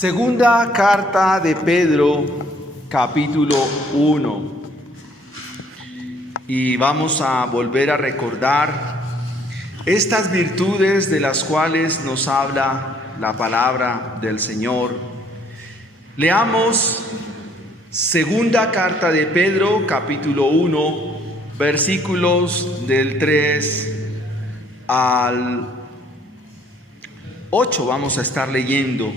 Segunda carta de Pedro, capítulo 1. Y vamos a volver a recordar estas virtudes de las cuales nos habla la palabra del Señor. Leamos segunda carta de Pedro, capítulo 1, versículos del 3 al 8. Vamos a estar leyendo.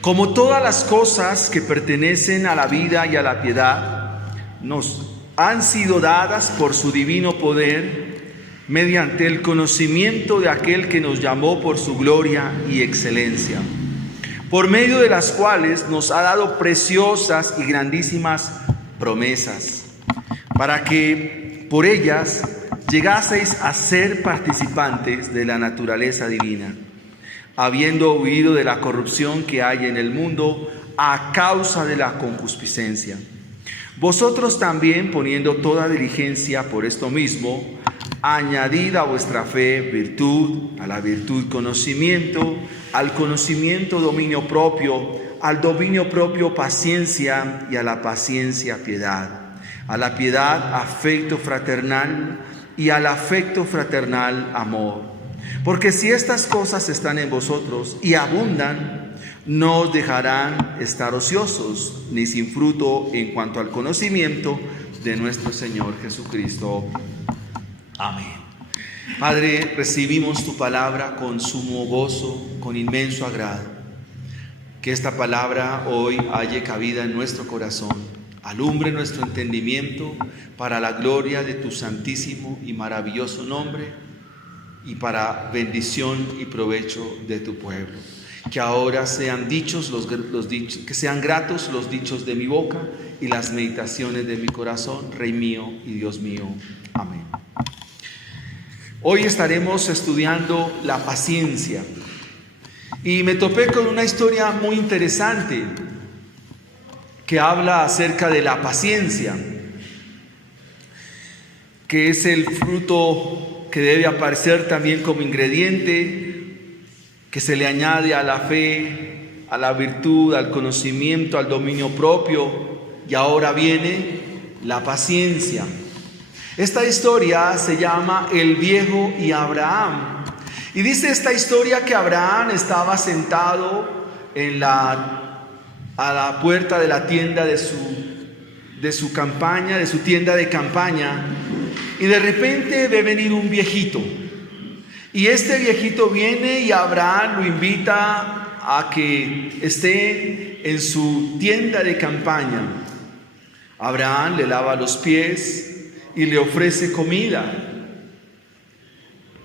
Como todas las cosas que pertenecen a la vida y a la piedad, nos han sido dadas por su divino poder, mediante el conocimiento de aquel que nos llamó por su gloria y excelencia, por medio de las cuales nos ha dado preciosas y grandísimas promesas, para que por ellas llegaseis a ser participantes de la naturaleza divina, habiendo huido de la corrupción que hay en el mundo a causa de la concupiscencia. Vosotros también, poniendo toda diligencia por esto mismo, añadid a vuestra fe virtud, a la virtud conocimiento, al conocimiento dominio propio, al dominio propio paciencia, y a la paciencia piedad, a la piedad afecto fraternal, y al afecto fraternal amor. Porque si estas cosas están en vosotros y abundan, no os dejarán estar ociosos ni sin fruto en cuanto al conocimiento de nuestro Señor Jesucristo. Amén. Padre, recibimos tu palabra con sumo gozo, con inmenso agrado. Que esta palabra hoy halle cabida en nuestro corazón, alumbre nuestro entendimiento para la gloria de tu santísimo y maravilloso nombre, y para bendición y provecho de tu pueblo. Que ahora sean dichos los dichos, que sean gratos los dichos de mi boca y las meditaciones de mi corazón, Rey mío y Dios mío. Amén. Hoy estaremos estudiando la paciencia. Y me topé con una historia muy interesante que habla acerca de la paciencia, que es el fruto que debe aparecer también como ingrediente, que se le añade a la fe, a la virtud, al conocimiento, al dominio propio, y ahora viene la paciencia. Esta historia se llama El viejo y Abraham, y dice esta historia que Abraham estaba sentado a la puerta de la tienda de su campaña, de su tienda de campaña, y de repente ve venir un viejito. Y este viejito viene y Abraham lo invita a que esté en su tienda de campaña. Abraham le lava los pies y le ofrece comida.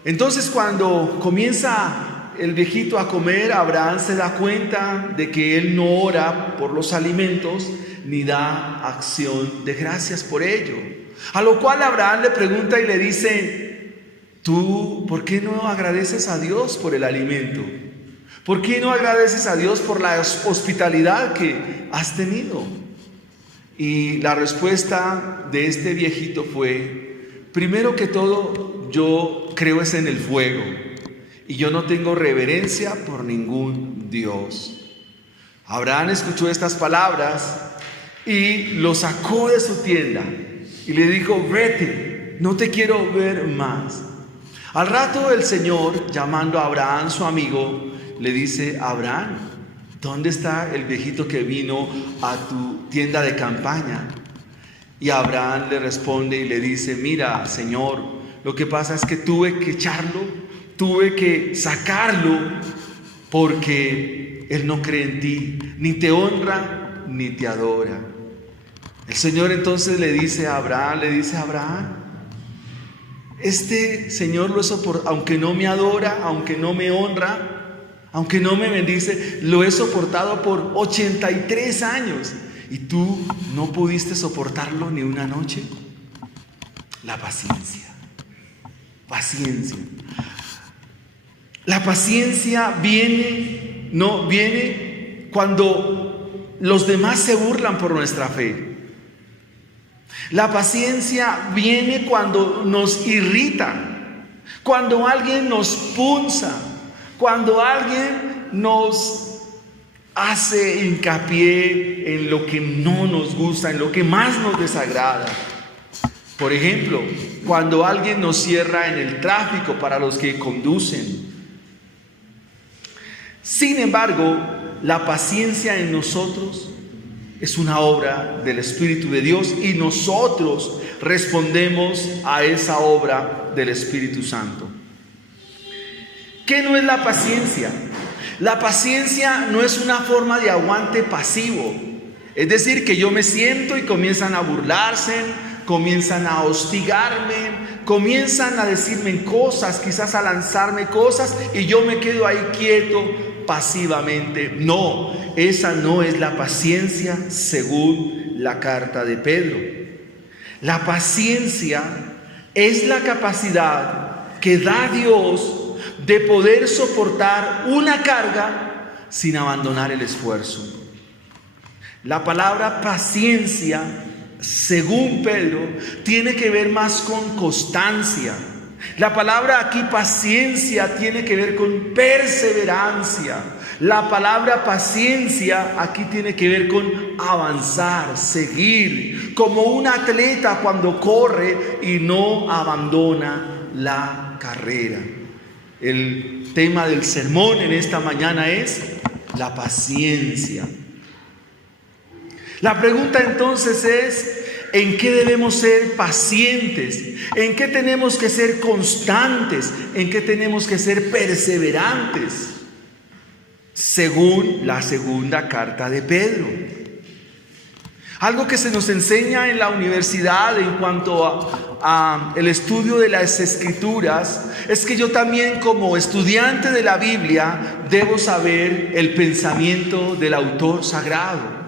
Entonces, cuando comienza el viejito a comer, Abraham se da cuenta de que él no ora por los alimentos ni da acción de gracias por ello. A lo cual Abraham le pregunta y le dice: ¿tú por qué no agradeces a Dios por el alimento? ¿Por qué no agradeces a Dios por la hospitalidad que has tenido? Y la respuesta de este viejito fue: primero que todo, yo creo es en el fuego y yo no tengo reverencia por ningún Dios. Abraham escuchó estas palabras y lo sacó de su tienda y le dijo: vete, no te quiero ver más. Al rato el Señor, llamando a Abraham, su amigo, le dice: Abraham, ¿dónde está el viejito que vino a tu tienda de campaña? Y Abraham le responde y le dice: mira, Señor, lo que pasa es que tuve que echarlo, tuve que sacarlo, porque él no cree en ti, ni te honra, ni te adora. El Señor entonces le dice a Abraham, este Señor lo soporta, aunque no me adora, aunque no me honra, aunque no me bendice, lo he soportado por 83 años. ¿Y tú no pudiste soportarlo ni una noche? La paciencia. Paciencia. La paciencia viene cuando los demás se burlan por nuestra fe. La paciencia viene cuando nos irrita, cuando alguien nos punza, cuando alguien nos hace hincapié en lo que no nos gusta, en lo que más nos desagrada. Por ejemplo, cuando alguien nos cierra en el tráfico para los que conducen. Sin embargo, la paciencia en nosotros es una obra del Espíritu de Dios y nosotros respondemos a esa obra del Espíritu Santo. ¿Qué no es la paciencia? La paciencia no es una forma de aguante pasivo. Es decir, que yo me siento y comienzan a burlarse, comienzan a hostigarme, comienzan a decirme cosas, quizás a lanzarme cosas, y yo me quedo ahí quieto pasivamente. No, esa no es la paciencia según la carta de Pedro. La paciencia es la capacidad que da Dios de poder soportar una carga sin abandonar el esfuerzo. La palabra paciencia, según Pedro, tiene que ver más con constancia. La palabra aquí paciencia tiene que ver con perseverancia. La palabra paciencia aquí tiene que ver con avanzar, seguir, como un atleta cuando corre y no abandona la carrera. El tema del sermón en esta mañana es la paciencia. La pregunta entonces es: ¿en qué debemos ser pacientes? ¿En qué tenemos que ser constantes? ¿En qué tenemos que ser perseverantes? Según la segunda carta de Pedro. Algo que se nos enseña en la universidad en cuanto a el estudio de las Escrituras es que yo también, como estudiante de la Biblia, debo saber el pensamiento del autor sagrado.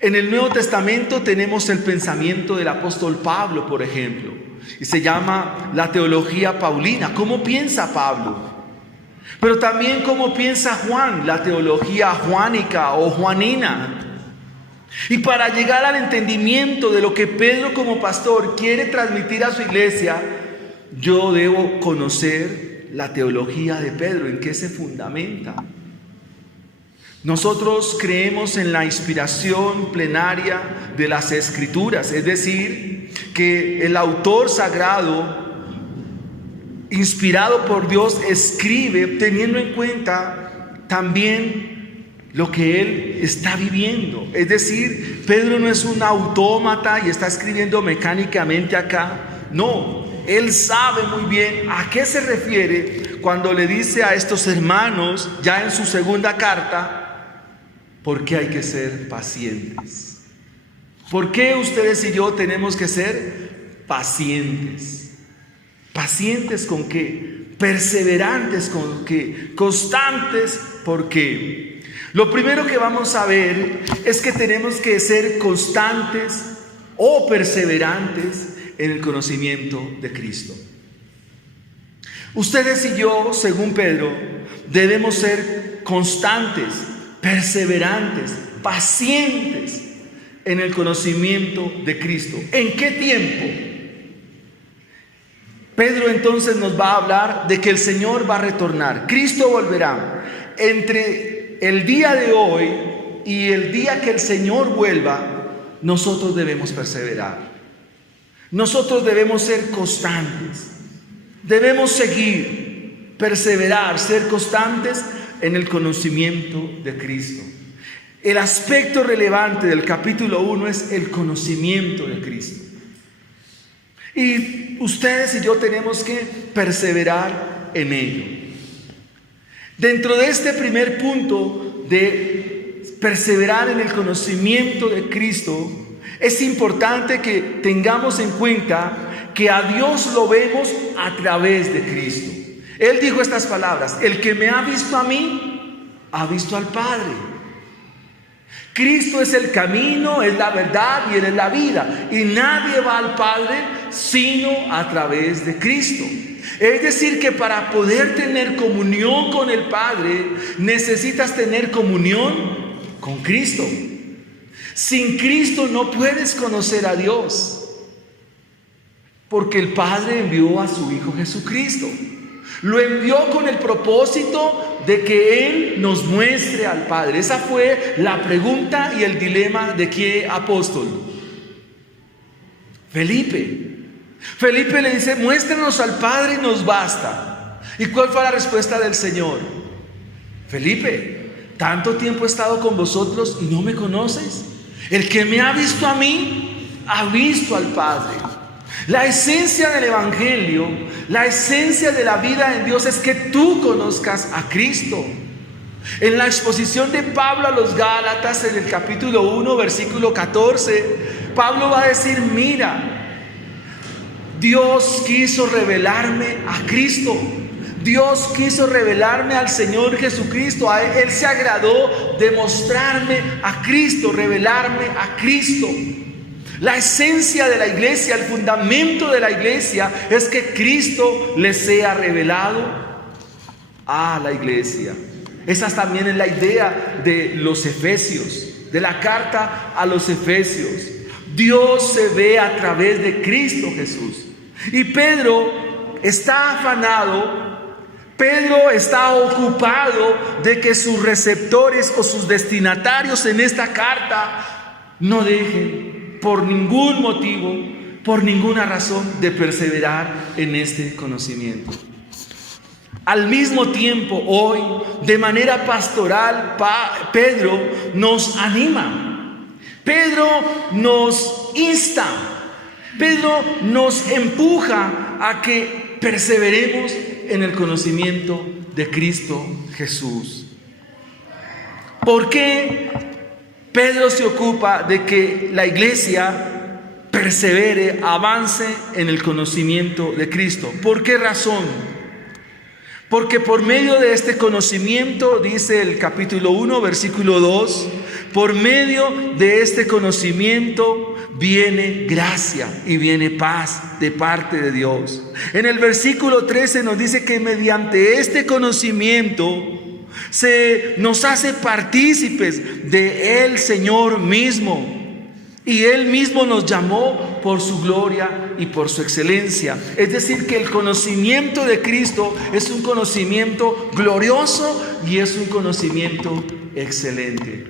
En el Nuevo Testamento tenemos el pensamiento del apóstol Pablo, por ejemplo, y se llama la teología paulina. ¿Cómo piensa Pablo? Pero también cómo piensa Juan, la teología juánica o juanina. Y para llegar al entendimiento de lo que Pedro como pastor quiere transmitir a su iglesia, yo debo conocer la teología de Pedro, en qué se fundamenta. Nosotros creemos en la inspiración plenaria de las Escrituras, es decir, que el autor sagrado, inspirado por Dios, escribe teniendo en cuenta también lo que él está viviendo. Es decir, Pedro no es un autómata y está escribiendo mecánicamente acá. No, él sabe muy bien a qué se refiere cuando le dice a estos hermanos, ya en su segunda carta, ¿por qué hay que ser pacientes? ¿Por qué ustedes y yo tenemos que ser pacientes? ¿Pacientes con qué? Perseverantes con qué? Constantes, ¿por qué? Lo primero que vamos a ver es que tenemos que ser constantes o perseverantes en el conocimiento de Cristo. Ustedes y yo, según Pedro, debemos ser constantes, perseverantes, pacientes en el conocimiento de Cristo. ¿En qué tiempo? Pedro entonces nos va a hablar de que el Señor va a retornar. Cristo volverá. Entre el día de hoy y el día que el Señor vuelva, nosotros debemos perseverar. Nosotros debemos ser constantes. Debemos seguir, perseverar, ser constantes en el conocimiento de Cristo. El aspecto relevante del capítulo 1 es el conocimiento de Cristo. Y ustedes y yo tenemos que perseverar en ello. Dentro de este primer punto de perseverar en el conocimiento de Cristo, es importante que tengamos en cuenta que a Dios lo vemos a través de Cristo. Él dijo estas palabras: el que me ha visto a mí, ha visto al Padre. Cristo es el camino, es la verdad y Él es la vida. Y nadie va al Padre sino a través de Cristo. Es decir, que para poder tener comunión con el Padre, necesitas tener comunión con Cristo. Sin Cristo no puedes conocer a Dios, porque el Padre envió a su Hijo Jesucristo. Lo envió con el propósito de que Él nos muestre al Padre. Esa fue la pregunta y el dilema de qué apóstol. Felipe. Felipe le dice: muéstranos al Padre y nos basta. ¿Y cuál fue la respuesta del Señor? Felipe, tanto tiempo he estado con vosotros y no me conoces. El que me ha visto a mí, ha visto al Padre. La esencia del Evangelio, la esencia de la vida en Dios es que tú conozcas a Cristo. En la exposición de Pablo a los Gálatas, en el capítulo 1, versículo 14, Pablo va a decir: mira, Dios quiso revelarme a Cristo. Dios quiso revelarme al Señor Jesucristo. Él se agradó de mostrarme a Cristo, revelarme a Cristo. La esencia de la iglesia, el fundamento de la iglesia es que Cristo le sea revelado a la iglesia. Esa también es la idea de los Efesios, de la carta a los Efesios. Dios se ve a través de Cristo Jesús. Y Pedro está afanado, Pedro está ocupado de que sus receptores o sus destinatarios en esta carta no dejen por ningún motivo, por ninguna razón, de perseverar en este conocimiento. Al mismo tiempo, hoy, de manera pastoral, Pedro nos anima. Pedro nos insta. Pedro nos empuja a que perseveremos en el conocimiento de Cristo Jesús. ¿Por qué Pedro se ocupa de que la iglesia persevere, avance en el conocimiento de Cristo? ¿Por qué razón? Porque por medio de este conocimiento, dice el capítulo 1, versículo 2, por medio de este conocimiento viene gracia y viene paz de parte de Dios. En el versículo 13 nos dice que mediante este conocimiento se nos hace partícipes de el Señor mismo, y Él mismo nos llamó por su gloria y por su excelencia. Es decir, que el conocimiento de Cristo es un conocimiento glorioso y es un conocimiento excelente.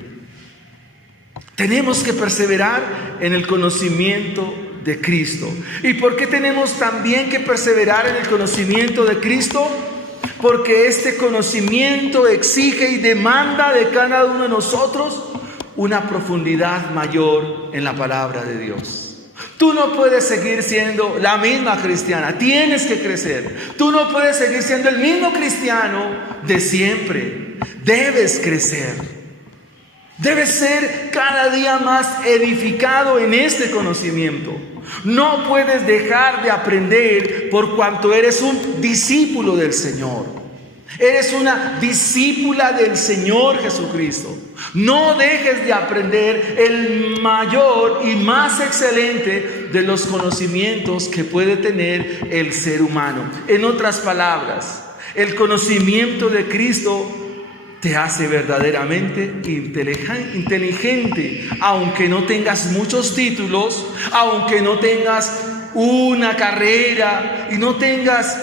Tenemos que perseverar en el conocimiento de Cristo. ¿Y por qué tenemos también que perseverar en el conocimiento de Cristo? Porque este conocimiento exige y demanda de cada uno de nosotros una profundidad mayor en la palabra de Dios. Tú no puedes seguir siendo la misma cristiana, tienes que crecer. Tú no puedes seguir siendo el mismo cristiano de siempre, debes crecer. Debes ser cada día más edificado en este conocimiento. No puedes dejar de aprender por cuanto eres un discípulo del Señor. Eres una discípula del Señor Jesucristo. No dejes de aprender el mayor y más excelente de los conocimientos que puede tener el ser humano. En otras palabras, el conocimiento de Cristo te hace verdaderamente inteligente, aunque no tengas muchos títulos, aunque no tengas una carrera y no tengas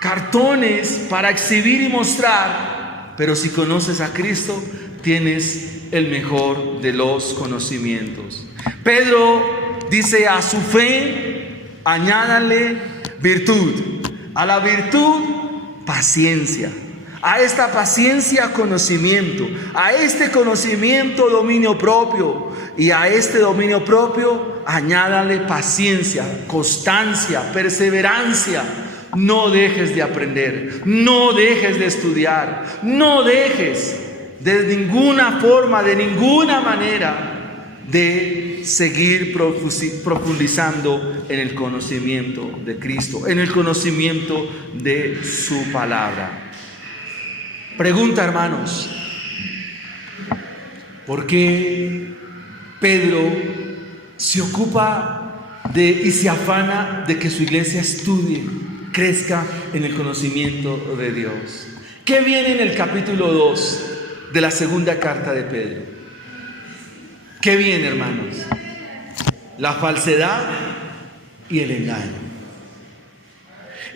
cartones para exhibir y mostrar, pero si conoces a Cristo, tienes el mejor de los conocimientos. Pedro dice: a su fe añádale virtud, a la virtud paciencia, a esta paciencia conocimiento, a este conocimiento dominio propio, y a este dominio propio añádale paciencia, constancia, perseverancia. No dejes de aprender, no dejes de estudiar, no dejes de ninguna forma, de ninguna manera de seguir profundizando en el conocimiento de Cristo, en el conocimiento de su palabra. Pregunta, hermanos, ¿por qué Pedro se ocupa y se afana de que su iglesia estudie, crezca en el conocimiento de Dios? ¿Qué viene en el capítulo 2 de la segunda carta de Pedro? ¿Qué viene, hermanos? La falsedad y el engaño.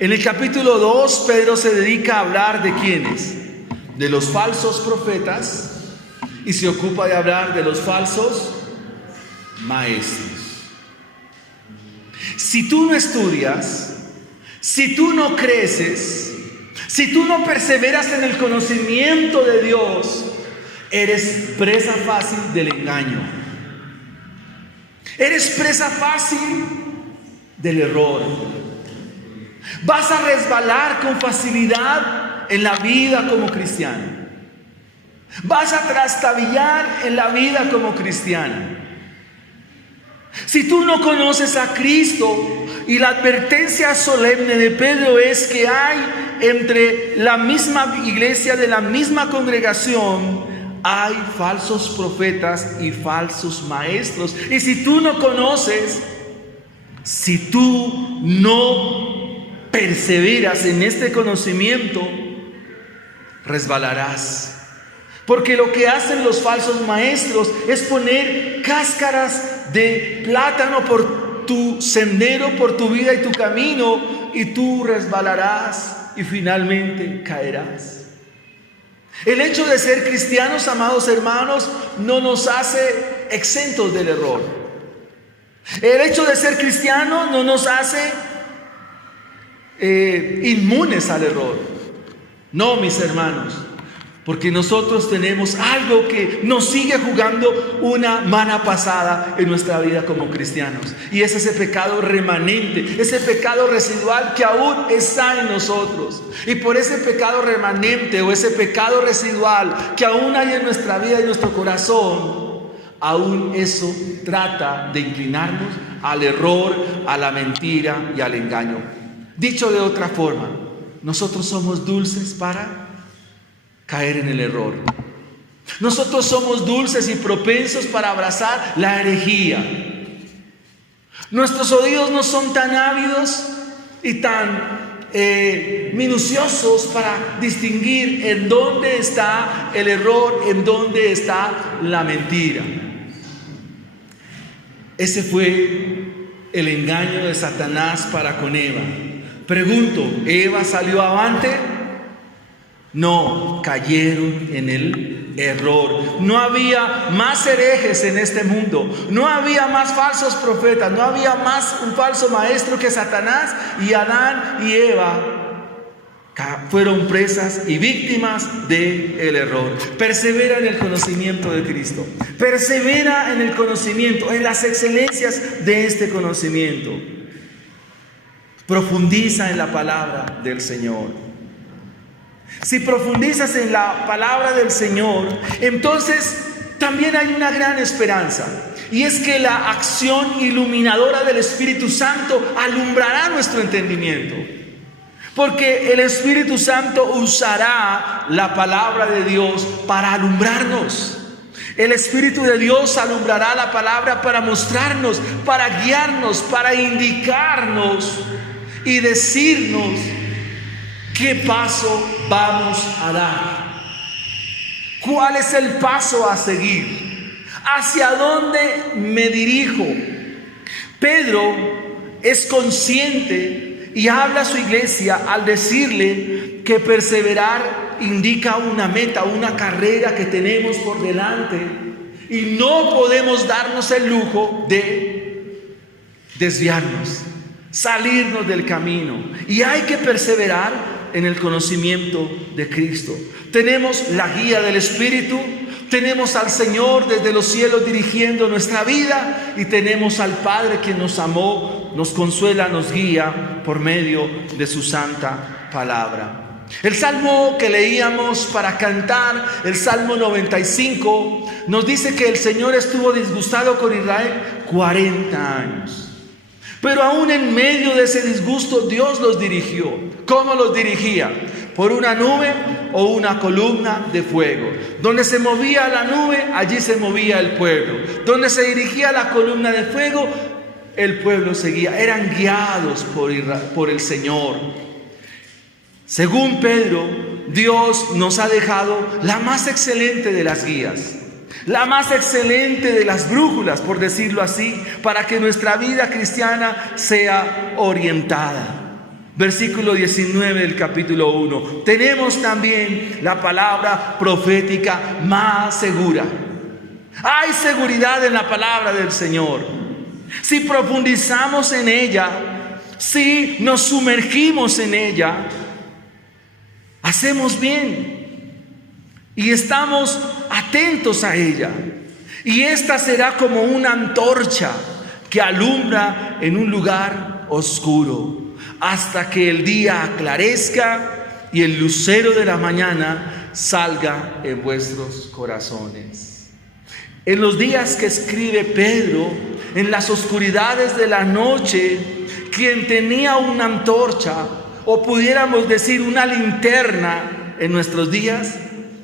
En el capítulo 2, Pedro se dedica a hablar de quiénes, de los falsos profetas, y se ocupa de hablar de los falsos maestros. Si tú no estudias, si tú no creces, si tú no perseveras en el conocimiento de Dios, eres presa fácil del engaño. Eres presa fácil del error. Vas a resbalar con facilidad en la vida como cristiano. Vas a trastabillar en la vida como cristiano. Si tú no conoces a Cristo, y la advertencia solemne de Pedro es que hay entre la misma iglesia, de la misma congregación, hay falsos profetas y falsos maestros. Y si tú no conoces, si tú no perseveras en este conocimiento, resbalarás. Porque lo que hacen los falsos maestros es poner cáscaras de plátano por tu sendero, por tu vida y tu camino, y tú resbalarás y finalmente caerás. El hecho de ser cristianos, amados hermanos, no nos hace exentos del error. El hecho de ser cristiano no nos hace inmunes al error. No, mis hermanos. Porque nosotros tenemos algo que nos sigue jugando una mala pasada en nuestra vida como cristianos. Y es ese pecado remanente, ese pecado residual que aún está en nosotros. Y por ese pecado remanente o ese pecado residual que aún hay en nuestra vida y en nuestro corazón, aún eso trata de inclinarnos al error, a la mentira y al engaño. Dicho de otra forma, nosotros somos dulces para caer en el error. Nosotros somos dulces y propensos para abrazar la herejía. Nuestros oídos no son tan ávidos y tan minuciosos para distinguir en dónde está el error, en dónde está la mentira. Ese fue el engaño de Satanás para con Eva. Pregunto, ¿Eva salió avante? No, cayeron en el error. No había más herejes en este mundo. No había más falsos profetas. No había más un falso maestro que Satanás. Y Adán y Eva fueron presas y víctimas del error. Persevera en el conocimiento de Cristo. Persevera en el conocimiento, en las excelencias de este conocimiento. Profundiza en la palabra del Señor. Si profundizas en la palabra del Señor, entonces también hay una gran esperanza. Y es que la acción iluminadora del Espíritu Santo alumbrará nuestro entendimiento. Porque el Espíritu Santo usará la palabra de Dios para alumbrarnos. El Espíritu de Dios alumbrará la palabra para mostrarnos, para guiarnos, para indicarnos y decirnos qué paso vamos a dar. ¿Cuál es el paso a seguir? ¿Hacia dónde me dirijo? Pedro es consciente y habla a su iglesia al decirle que perseverar indica una meta, una carrera que tenemos por delante, y no podemos darnos el lujo de desviarnos, salirnos del camino, y hay que perseverar en el conocimiento de Cristo. Tenemos la guía del Espíritu, tenemos al Señor desde los cielos dirigiendo nuestra vida, y tenemos al Padre quien nos amó, nos consuela, nos guía por medio de su santa palabra. El salmo que leíamos para cantar, el Salmo 95, nos dice que el Señor estuvo disgustado con Israel 40 años. Pero aún en medio de ese disgusto, Dios los dirigió. ¿Cómo los dirigía? Por una nube o una columna de fuego. Donde se movía la nube, allí se movía el pueblo. Donde se dirigía la columna de fuego, el pueblo seguía. Eran guiados por el Señor. Según Pedro, Dios nos ha dejado la más excelente de las guías, la más excelente de las brújulas, por decirlo así, para que nuestra vida cristiana sea orientada. Versículo 19 del capítulo 1. Tenemos también la palabra profética más segura. Hay seguridad en la palabra del Señor. Si profundizamos en ella, si nos sumergimos en ella, hacemos bien y estamos atentos a ella. Y esta será como una antorcha que alumbra en un lugar oscuro, hasta que el día aclarezca y el lucero de la mañana salga en vuestros corazones. En los días que escribe Pedro, en las oscuridades de la noche, quien tenía una antorcha, o pudiéramos decir una linterna en nuestros días,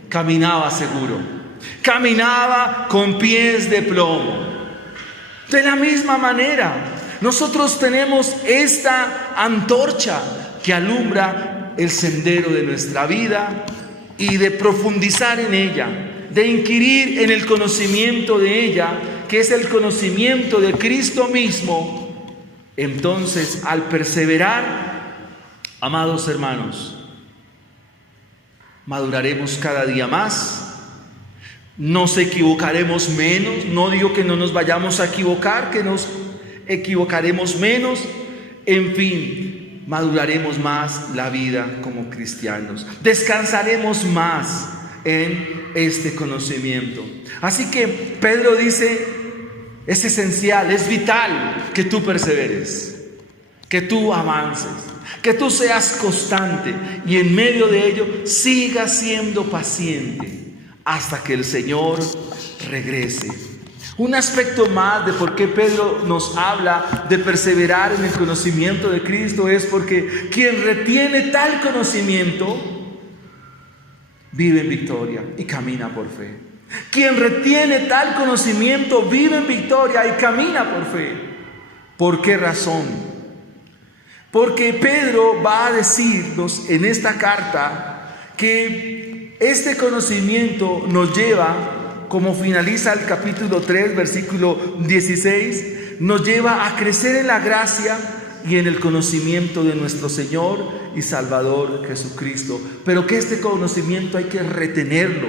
caminaba seguro, caminaba con pies de plomo. De la misma manera, nosotros tenemos esta antorcha que alumbra el sendero de nuestra vida, y de profundizar en ella, de inquirir en el conocimiento de ella, que es el conocimiento de Cristo mismo. Entonces, al perseverar, amados hermanos, maduraremos cada día más, nos equivocaremos menos. No digo que no nos vayamos a equivocar, que nos equivocaremos menos. En fin, maduraremos más la vida como cristianos, descansaremos más en este conocimiento. Así que Pedro dice, es esencial, es vital que tú perseveres, que tú avances, que tú seas constante, y en medio de ello sigas siendo paciente hasta que el Señor regrese. Un aspecto más de por qué Pedro nos habla de perseverar en el conocimiento de Cristo es porque quien retiene tal conocimiento vive en victoria y camina por fe. Quien retiene tal conocimiento vive en victoria y camina por fe. ¿Por qué razón? Porque Pedro va a decirnos en esta carta que este conocimiento nos lleva, como finaliza el capítulo 3, versículo 16, nos lleva a crecer en la gracia y en el conocimiento de nuestro Señor y Salvador Jesucristo. Pero que este conocimiento hay que retenerlo.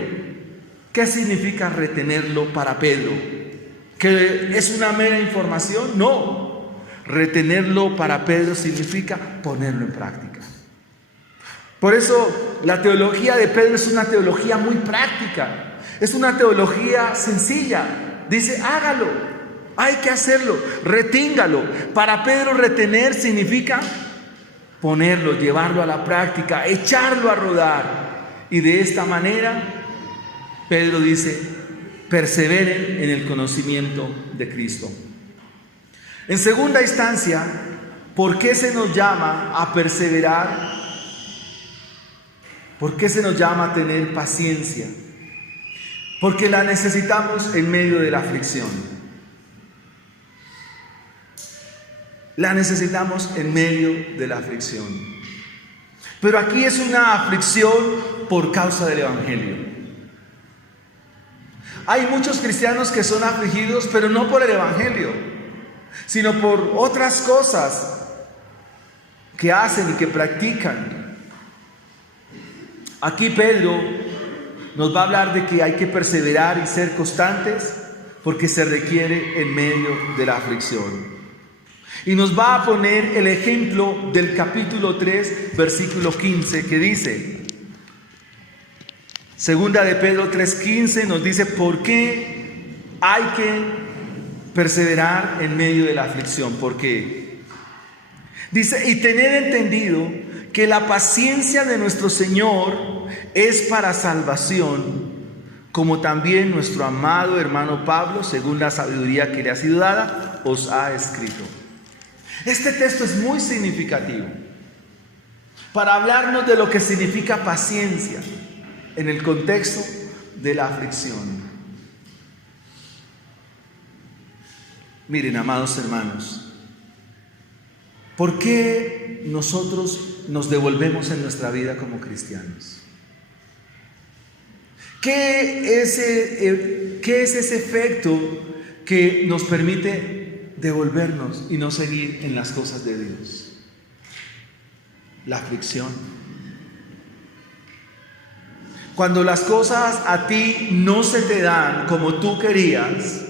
¿Qué significa retenerlo para Pedro? ¿Que es una mera información? No. Retenerlo para Pedro significa ponerlo en práctica. Por eso la teología de Pedro es una teología muy práctica. Es una teología sencilla. Dice, hágalo, hay que hacerlo, retíngalo. Para Pedro retener significa ponerlo, llevarlo a la práctica, echarlo a rodar. Y de esta manera, Pedro dice, perseveren en el conocimiento de Cristo. En segunda instancia, ¿por qué se nos llama a perseverar? ¿Por qué se nos llama a tener paciencia? Porque la necesitamos en medio de la aflicción. La necesitamos en medio de la aflicción. Pero aquí es una aflicción por causa del Evangelio. Hay muchos cristianos que son afligidos, pero no por el Evangelio, sino por otras cosas que hacen y que practican. Aquí Pedro nos va a hablar de que hay que perseverar y ser constantes porque se requiere en medio de la aflicción. Y nos va a poner el ejemplo del capítulo 3, versículo 15, que dice, segunda de Pedro 3:15 nos dice por qué hay que perseverar en medio de la aflicción. ¿Por qué? Dice, y tener entendido que la paciencia de nuestro Señor es para salvación, como también nuestro amado hermano Pablo, según la sabiduría que le ha sido dada, os ha escrito. Este texto es muy significativo para hablarnos de lo que significa paciencia en el contexto de la aflicción. Miren, amados hermanos, ¿por qué nosotros nos devolvemos en nuestra vida como cristianos? ¿Qué es ese efecto que nos permite devolvernos y no seguir en las cosas de Dios? la aflicción. Cuando las cosas a ti no se te dan como tú querías,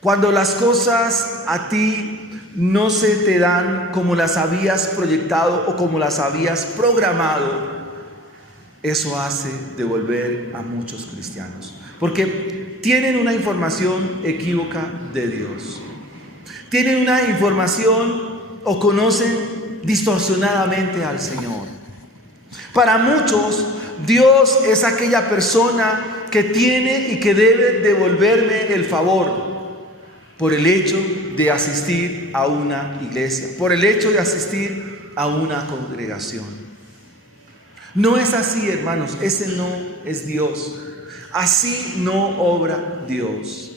cuando las cosas a ti no se te dan como las habías proyectado o como las habías programado, eso hace devolver a muchos cristianos, porque tienen una información equívoca de Dios, tienen una información o conocen distorsionadamente al Señor. Para muchos, Dios es aquella persona que tiene y que debe devolverme el favor por el hecho de asistir a una iglesia, por el hecho de asistir a una congregación. No es así, hermanos, ese no es Dios. Así no obra Dios.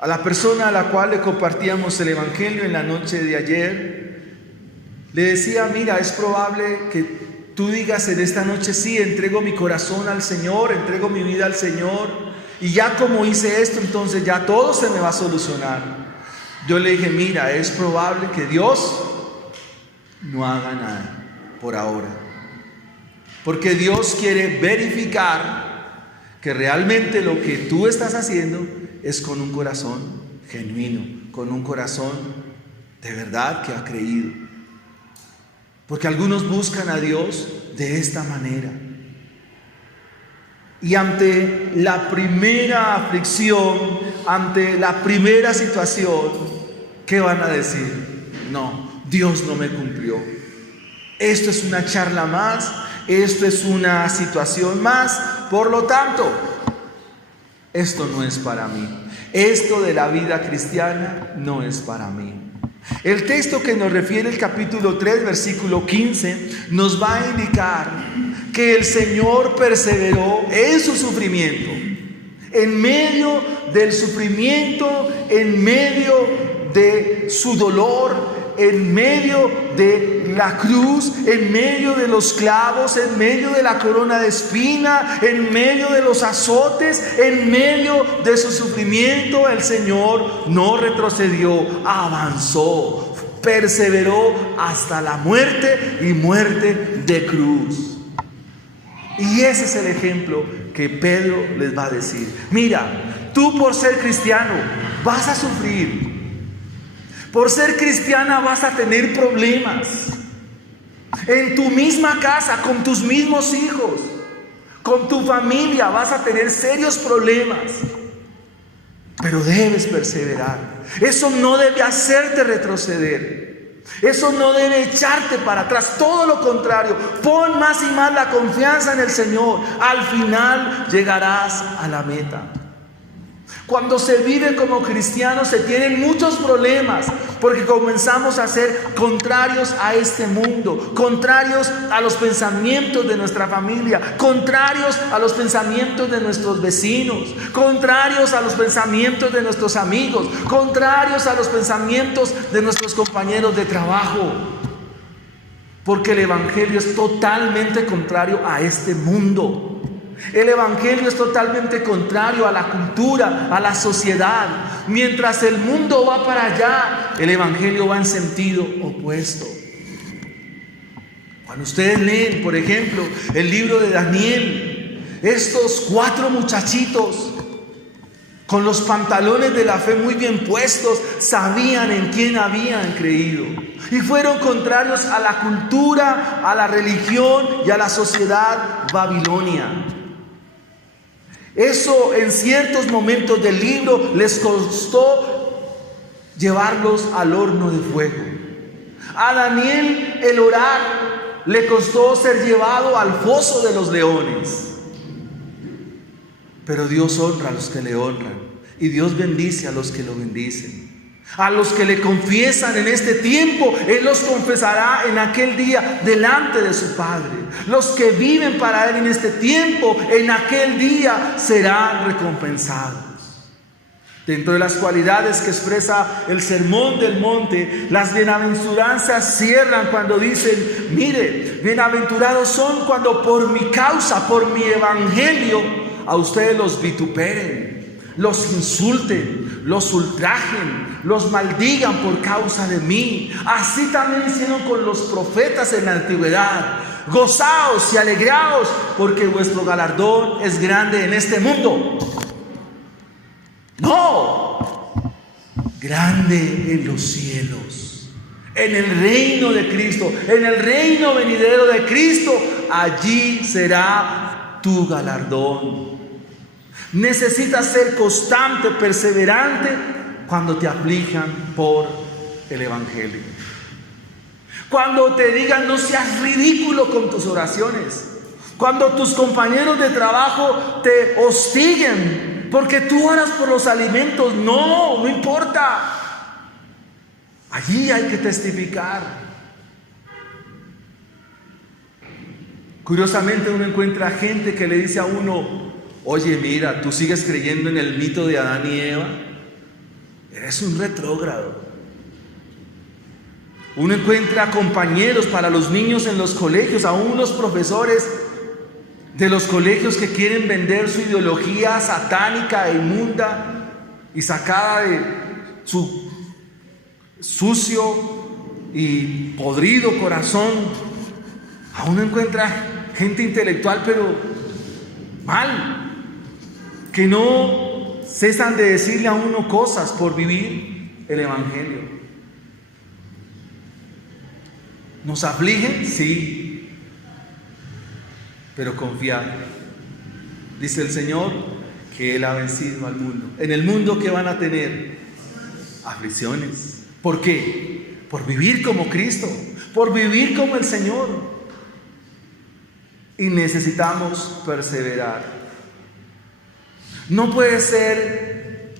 A la persona a la cual le compartíamos el evangelio en la noche de ayer, le decía: mira, es probable que tú digas en esta noche: sí, entrego mi corazón al Señor, entrego mi vida al Señor, y ya como hice esto, entonces ya todo se me va a solucionar. Yo le dije: mira, es probable que Dios no haga nada por ahora, porque Dios quiere verificar que realmente lo que tú estás haciendo es con un corazón genuino, con un corazón de verdad que ha creído. Porque algunos buscan a Dios de esta manera. Y ante la primera aflicción, ante la primera situación, ¿qué van a decir? No, Dios no me cumplió. Esto es una charla más, esto es una situación más, por lo tanto, esto no es para mí. Esto de la vida cristiana no es para mí. El texto que nos refiere el capítulo 3, versículo 15, nos va a indicar que el Señor perseveró en su sufrimiento, en medio del sufrimiento, en medio de su dolor, en medio de la cruz, en medio de los clavos, en medio de la corona de espina, en medio de los azotes, en medio de su sufrimiento. El Señor no retrocedió, avanzó, perseveró hasta la muerte y muerte de cruz. Y ese es el ejemplo que Pedro les va a decir: mira, tú por ser cristiano vas a sufrir. Por ser cristiana vas a tener problemas. En tu misma casa, con tus mismos hijos, con tu familia vas a tener serios problemas. Pero debes perseverar. Eso no debe hacerte retroceder. Eso no debe echarte para atrás. Todo lo contrario, pon más y más la confianza en el Señor. Al final llegarás a la meta. Cuando se vive como cristianos se tienen muchos problemas, porque comenzamos a ser contrarios a este mundo, contrarios a los pensamientos de nuestra familia, contrarios a los pensamientos de nuestros vecinos, contrarios a los pensamientos de nuestros amigos, contrarios a los pensamientos de nuestros compañeros de trabajo, porque el evangelio es totalmente contrario a este mundo. El evangelio es totalmente contrario a la cultura, a la sociedad. Mientras el mundo va para allá, el evangelio va en sentido opuesto. Cuando ustedes leen, por ejemplo, el libro de Daniel, estos 4 muchachitos con los pantalones de la fe muy bien puestos, sabían en quién habían creído y fueron contrarios a la cultura, a la religión y a la sociedad babilonia. Eso en ciertos momentos del libro les costó llevarlos al horno de fuego. A Daniel el orar le costó ser llevado al foso de los leones. Pero Dios honra a los que le honran y Dios bendice a los que lo bendicen. A los que le confiesan en este tiempo, Él los confesará en aquel día delante de su Padre. Los que viven para Él en este tiempo, en aquel día serán recompensados. Dentro de las cualidades que expresa el Sermón del Monte, las bienaventuranzas cierran cuando dicen: mire, bienaventurados son cuando por mi causa, por mi evangelio, a ustedes los vituperen, los insulten, los ultrajen, los maldigan por causa de mí. Así también hicieron con los profetas en la antigüedad. Gozaos y alegraos, porque vuestro galardón es grande en este mundo. No, grande en los cielos, en el reino de Cristo, en el reino venidero de Cristo. Allí será tu galardón. Necesitas ser constante, perseverante cuando te aflijan por el Evangelio. Cuando te digan no seas ridículo con tus oraciones. Cuando tus compañeros de trabajo te hostiguen porque tú oras por los alimentos. No importa. Allí hay que testificar. Curiosamente uno encuentra gente que le dice a uno: oye, mira, tú sigues creyendo en el mito de Adán y Eva. Eres un retrógrado. Uno encuentra compañeros para los niños en los colegios, aún los profesores de los colegios que quieren vender su ideología satánica e inmunda y sacada de su sucio y podrido corazón. Aún encuentra gente intelectual, pero mal, que no cesan de decirle a uno cosas por vivir el Evangelio. ¿Nos afligen? Sí, pero confiad. Dice el Señor que Él ha vencido al mundo. En el mundo, ¿qué van a tener? Aflicciones. ¿Por qué? Por vivir como Cristo, por vivir como el Señor. Y necesitamos perseverar. No puede ser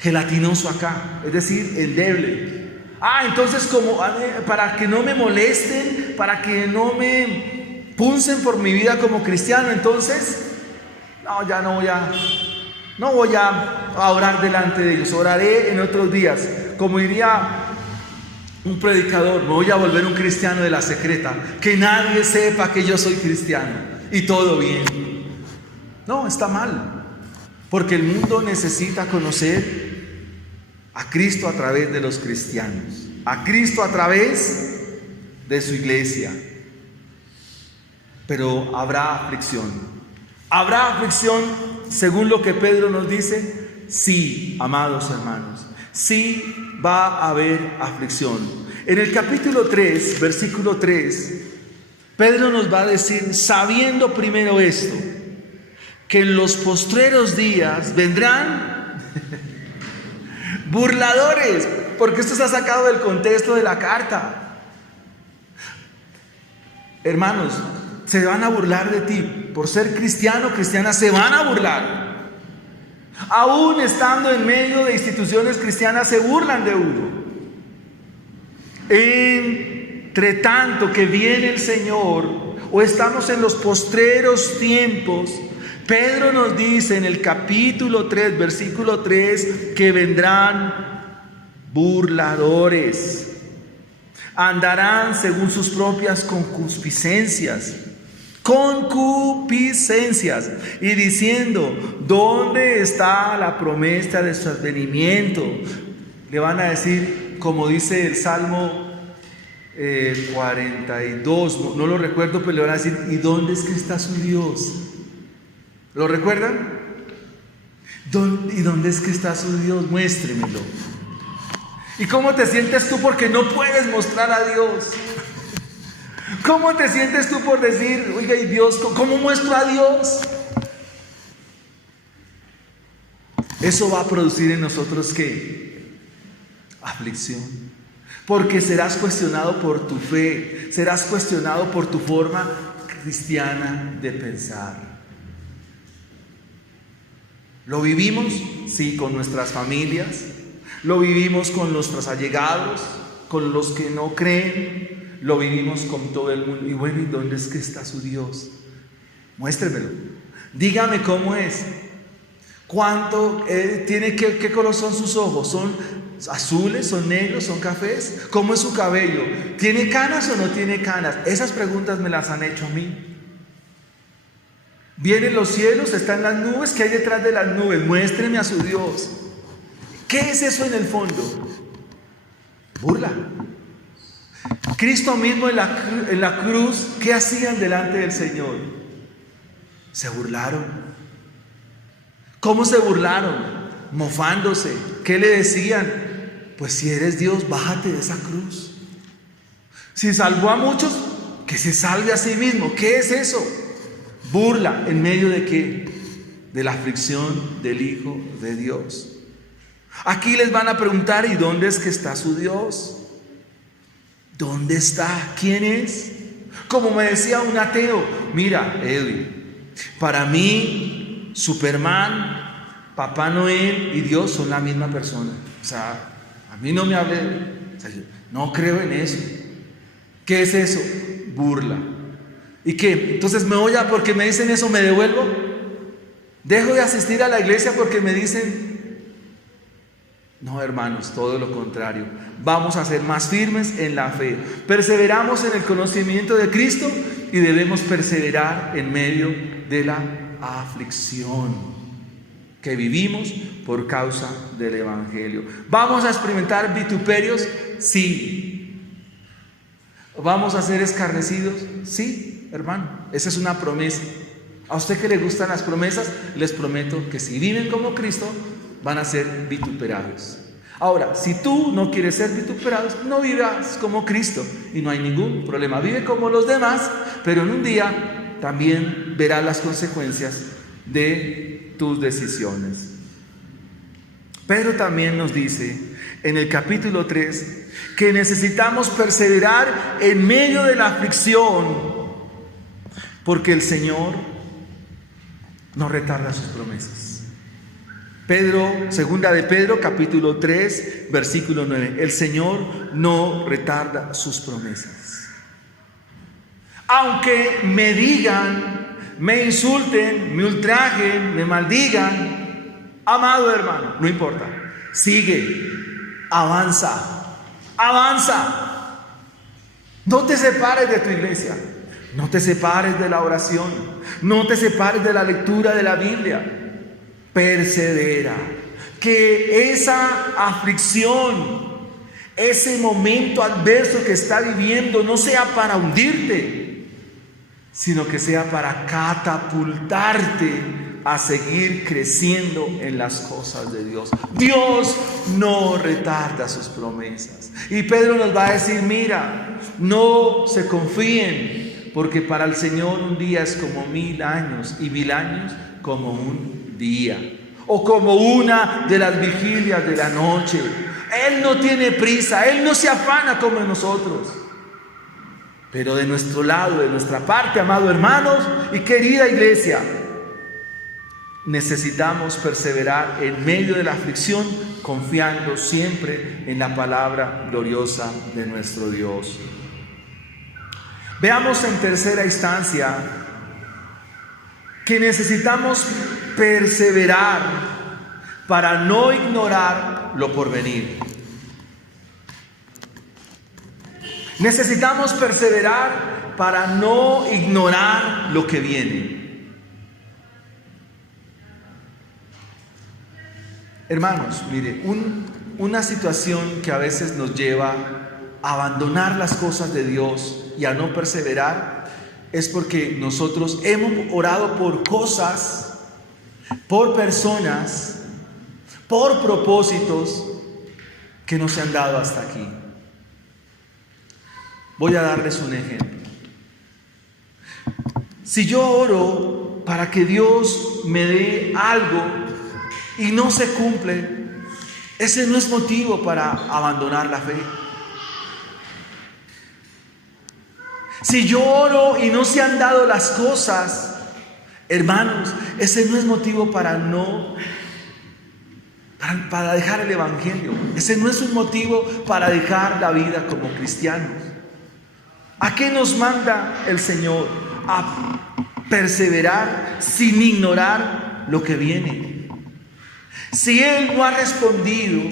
gelatinoso acá, es decir, endeble. Entonces para que no me molesten, para que no me punsen por mi vida como cristiano, entonces no voy a orar delante de ellos, oraré en otros días. Como diría un predicador, me voy a volver un cristiano de la secreta, que nadie sepa que yo soy cristiano y todo bien. No, está mal, porque el mundo necesita conocer a Cristo a través de los cristianos, a Cristo a través de su iglesia. Pero habrá aflicción. ¿Habrá aflicción según lo que Pedro nos dice? Sí, amados hermanos, sí va a haber aflicción. En el capítulo 3, versículo 3, Pedro nos va a decir: sabiendo primero esto, que en los postreros días vendrán burladores, porque esto está sacado del contexto de la carta. Hermanos, se van a burlar de ti por ser cristiano, cristiana, se van a burlar. Aún estando en medio de instituciones cristianas, se burlan de uno. Entre tanto que viene el Señor, o estamos en los postreros tiempos, Pedro nos dice en el capítulo 3, versículo 3, que vendrán burladores, andarán según sus propias concupiscencias, y diciendo: ¿dónde está la promesa de su advenimiento? Le van a decir, como dice el Salmo 42, no lo recuerdo, pero le van a decir: ¿y dónde es que está su Dios? ¿Lo recuerdan? ¿Y dónde es que está su Dios? Muéstremelo. ¿Y cómo te sientes tú porque no puedes mostrar a Dios? ¿Cómo te sientes tú por decir: oiga, ¿y Dios? ¿Cómo muestro a Dios? Eso va a producir en nosotros ¿qué? Aflicción. Porque serás cuestionado por tu fe, serás cuestionado por tu forma cristiana de pensar. ¿Lo vivimos? Sí, con nuestras familias. Lo vivimos con nuestros allegados, con los que no creen. Lo vivimos con todo el mundo. Y bueno, ¿y dónde es que está su Dios? Muéstremelo. Dígame cómo es. ¿Cuánto tiene? ¿Qué color son sus ojos? ¿Son azules? ¿Son negros? ¿Son cafés? ¿Cómo es su cabello? ¿Tiene canas o no tiene canas? Esas preguntas me las han hecho a mí. ¿Vienen los cielos? ¿Están las nubes? ¿Qué hay detrás de las nubes? Muéstreme a su Dios. ¿Qué es eso en el fondo? Burla. Cristo mismo en la cruz, ¿qué hacían delante del Señor? Se burlaron. ¿Cómo se burlaron? Mofándose. ¿Qué le decían? Pues si eres Dios, bájate de esa cruz. Si salvó a muchos, que se salve a sí mismo. ¿Qué es eso? Burla. ¿En medio de qué? De la aflicción del Hijo de Dios. Aquí les van a preguntar, ¿y dónde es que está su Dios? ¿Dónde está? ¿Quién es? Como me decía un ateo, mira, Edwin, para mí, Superman, Papá Noel y Dios son la misma persona. O sea, a mí no me hable, o sea, yo no creo en eso. ¿Qué es eso? Burla. ¿Y qué? Entonces me voy a, porque me dicen eso, me devuelvo. Dejo de asistir a la iglesia porque me dicen. No, hermanos, todo lo contrario. Vamos a ser más firmes en la fe. Perseveramos en el conocimiento de Cristo y debemos perseverar en medio de la aflicción que vivimos por causa del Evangelio. ¿Vamos a experimentar vituperios? Sí. ¿Vamos a ser escarnecidos? Sí, hermano. Esa es una promesa. A usted que le gustan las promesas, les prometo que si viven como Cristo, van a ser vituperados. Ahora, si tú no quieres ser vituperados, no vivas como Cristo y no hay ningún problema. Vive como los demás, pero en un día también verás las consecuencias de tus decisiones. Pedro también nos dice en el capítulo 3 que necesitamos perseverar en medio de la aflicción, porque el Señor no retarda sus promesas. Segunda de Pedro, capítulo 3, versículo 9. El Señor no retarda sus promesas. Aunque me digan, me insulten, me ultrajen, me maldigan, amado hermano, no importa. Sigue, avanza, avanza. No te separes de tu iglesia, no te separes de la oración, no te separes de la lectura de la Biblia. Persevera, que esa aflicción, ese momento adverso que está viviendo no sea para hundirte, sino que sea para catapultarte a seguir creciendo en las cosas de Dios. Dios no retarda sus promesas. Y Pedro nos va a decir, mira, no se confíen, porque para el Señor un día es como 1000 años y 1000 años como un día, o como una de las vigilias de la noche. Él no tiene prisa, Él no se afana como nosotros. Pero de nuestro lado, de nuestra parte, amados hermanos y querida iglesia, necesitamos perseverar en medio de la aflicción, confiando siempre en la palabra gloriosa de nuestro Dios. Veamos en tercera instancia que necesitamos perseverar para no ignorar lo por venir. Necesitamos perseverar para no ignorar lo que viene. Hermanos, mire, una situación que a veces nos lleva a abandonar las cosas de Dios y a no perseverar es porque nosotros hemos orado por cosas, por personas, por propósitos que no se han dado hasta aquí. Voy a darles un ejemplo. Si yo oro para que Dios me dé algo y no se cumple, ese no es motivo para abandonar la fe. Si yo oro y no se han dado las cosas, hermanos, ese no es motivo para dejar el Evangelio. Ese no es un motivo para dejar la vida como cristianos. ¿A qué nos manda el Señor? A perseverar sin ignorar lo que viene. Si Él no ha respondido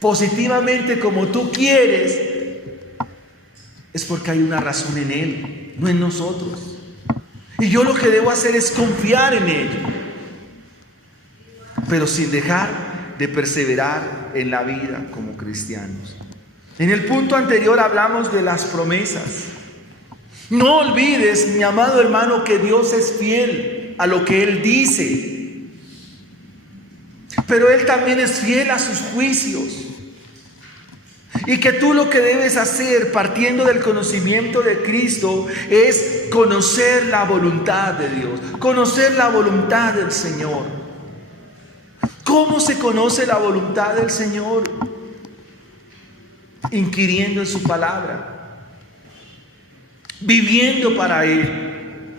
positivamente como tú quieres, es porque hay una razón en Él, no en nosotros. Y yo lo que debo hacer es confiar en Él, pero sin dejar de perseverar en la vida como cristianos. En el punto anterior hablamos de las promesas. No olvides, mi amado hermano, que Dios es fiel a lo que Él dice, pero Él también es fiel a sus juicios. Y que tú lo que debes hacer, partiendo del conocimiento de Cristo, es conocer la voluntad de Dios, conocer la voluntad del Señor. ¿Cómo se conoce la voluntad del Señor? Inquiriendo en su palabra, viviendo para Él.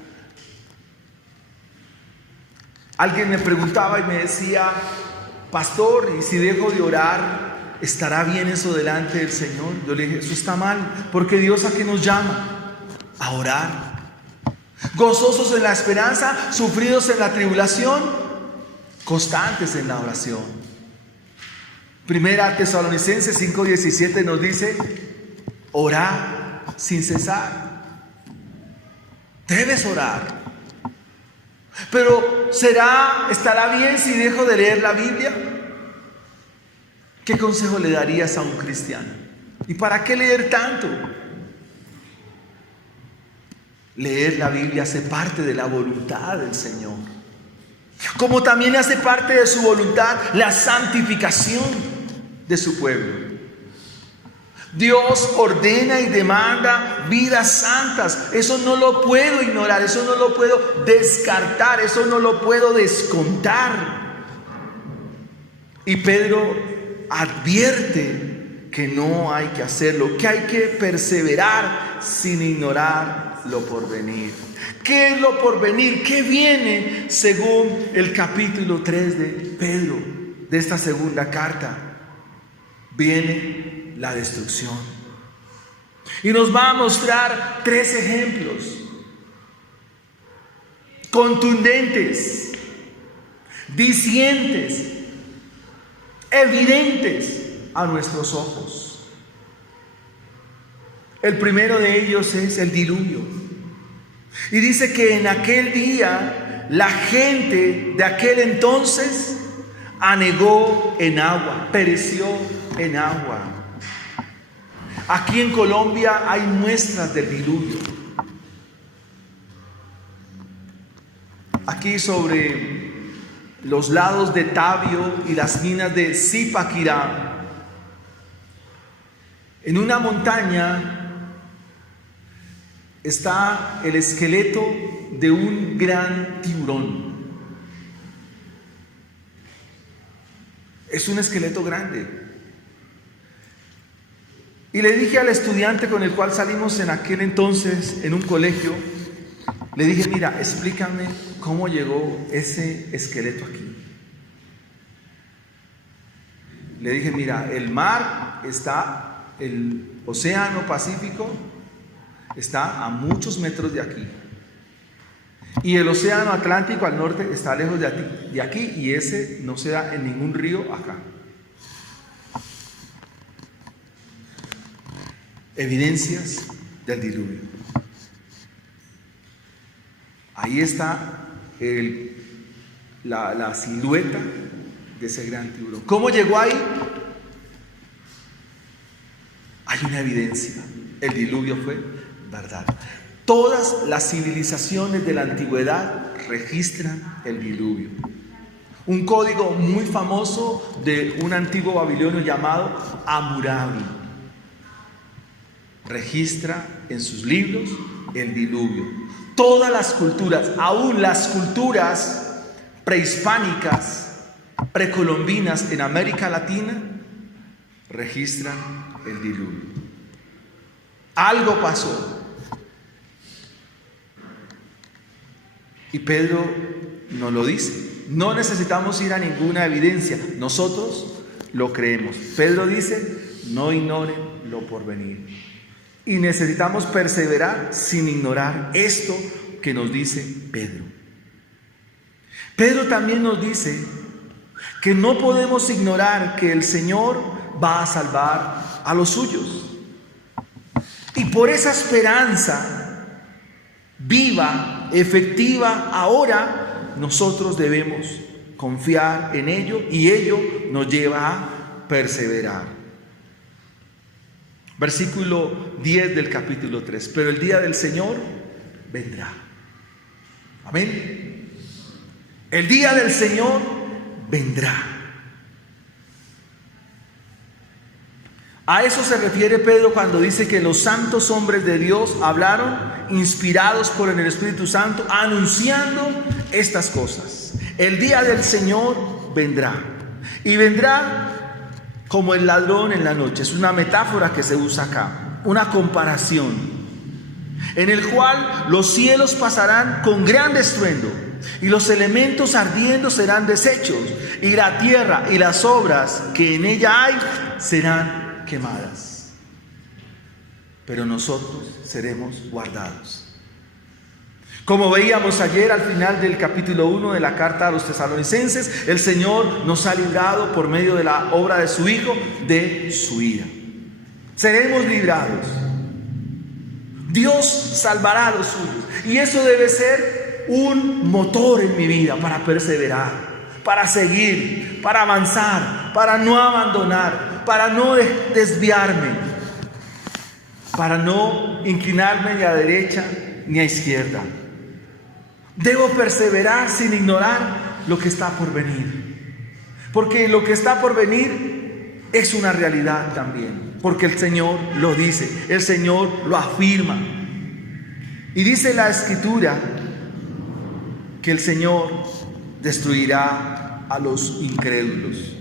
Alguien me preguntaba y me decía: pastor, ¿y si dejo de orar, estará bien eso delante del Señor? Yo le dije: eso está mal, porque Dios ¿a qué nos llama? A orar. Gozosos en la esperanza, sufridos en la tribulación, constantes en la oración. Primera Tesalonicenses 5:17 nos dice: orad sin cesar. Debes orar. Pero ¿estará bien si dejo de leer la Biblia? ¿Qué consejo le darías a un cristiano? ¿Y para qué leer tanto? Leer la Biblia hace parte de la voluntad del Señor, como también hace parte de su voluntad la santificación de su pueblo. Dios ordena y demanda vidas santas. Eso no lo puedo ignorar, eso no lo puedo descartar, eso no lo puedo descontar. Y Pedro advierte que no hay que hacerlo, que hay que perseverar sin ignorar lo porvenir. ¿Qué es lo porvenir? ¿Qué viene según el capítulo 3 de Pedro, de esta segunda carta? Viene la destrucción. Y nos va a mostrar 3 ejemplos contundentes, dicientes, evidentes a nuestros ojos. El primero de ellos es el diluvio. Y dice que en aquel día la gente de aquel entonces anegó en agua, pereció en agua. Aquí en Colombia hay muestras del diluvio. Aquí sobre los lados de Tabio y las minas de Zipaquirá, en una montaña está el esqueleto de un gran tiburón. Es un esqueleto grande. Y le dije al estudiante con el cual salimos en aquel entonces en un colegio, le dije: mira, explícame cómo llegó ese esqueleto aquí. Le dije: mira, el mar está, el océano Pacífico está a muchos metros de aquí. Y el océano Atlántico al norte está lejos de aquí, y ese no se da en ningún río acá. Evidencias del diluvio. Ahí está la silueta de ese gran tiburón. ¿Cómo llegó ahí? Hay una evidencia. El diluvio fue verdad. Todas las civilizaciones de la antigüedad registran el diluvio. Un código muy famoso de un antiguo babilonio llamado Hammurabi registra en sus libros el diluvio. Todas las culturas, aún las culturas prehispánicas, precolombinas en América Latina, registran el diluvio. Algo pasó. Y Pedro nos lo dice. No necesitamos ir a ninguna evidencia. Nosotros lo creemos. Pedro dice: no ignoren lo porvenir. Y necesitamos perseverar sin ignorar esto que nos dice Pedro. Pedro también nos dice que no podemos ignorar que el Señor va a salvar a los suyos. Y por esa esperanza viva, efectiva, ahora nosotros debemos confiar en ello, y ello nos lleva a perseverar. Versículo 10 del capítulo 3. Pero el día del Señor vendrá. Amén. El día del Señor vendrá. A eso se refiere Pedro cuando dice que los santos hombres de Dios hablaron inspirados por el Espíritu Santo, anunciando estas cosas. El día del Señor vendrá. Y vendrá como el ladrón en la noche. Es una metáfora que se usa acá, una comparación, en el cual los cielos pasarán con gran estruendo, y los elementos ardiendo serán deshechos, y la tierra y las obras que en ella hay serán quemadas. Pero nosotros seremos guardados. Como veíamos ayer al final del capítulo 1 de la carta a los tesalonicenses, el Señor nos ha librado por medio de la obra de su Hijo de su ira. Seremos librados. Dios salvará a los suyos. Y eso debe ser un motor en mi vida para perseverar, para seguir, para avanzar, para no abandonar, para no desviarme, para no inclinarme ni a derecha ni a izquierda. Debo perseverar sin ignorar lo que está por venir, porque lo que está por venir es una realidad también, porque el Señor lo dice, el Señor lo afirma. Y dice la Escritura que el Señor destruirá a los incrédulos.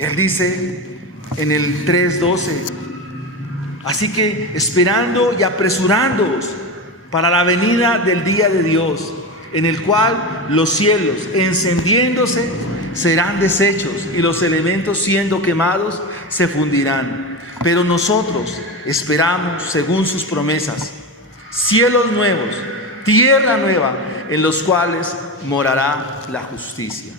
Él dice en el 3:12: así que esperando y apresurándoos para la venida del día de Dios, en el cual los cielos encendiéndose serán deshechos y los elementos siendo quemados se fundirán. Pero nosotros esperamos, según sus promesas, cielos nuevos, tierra nueva, en los cuales morará la justicia.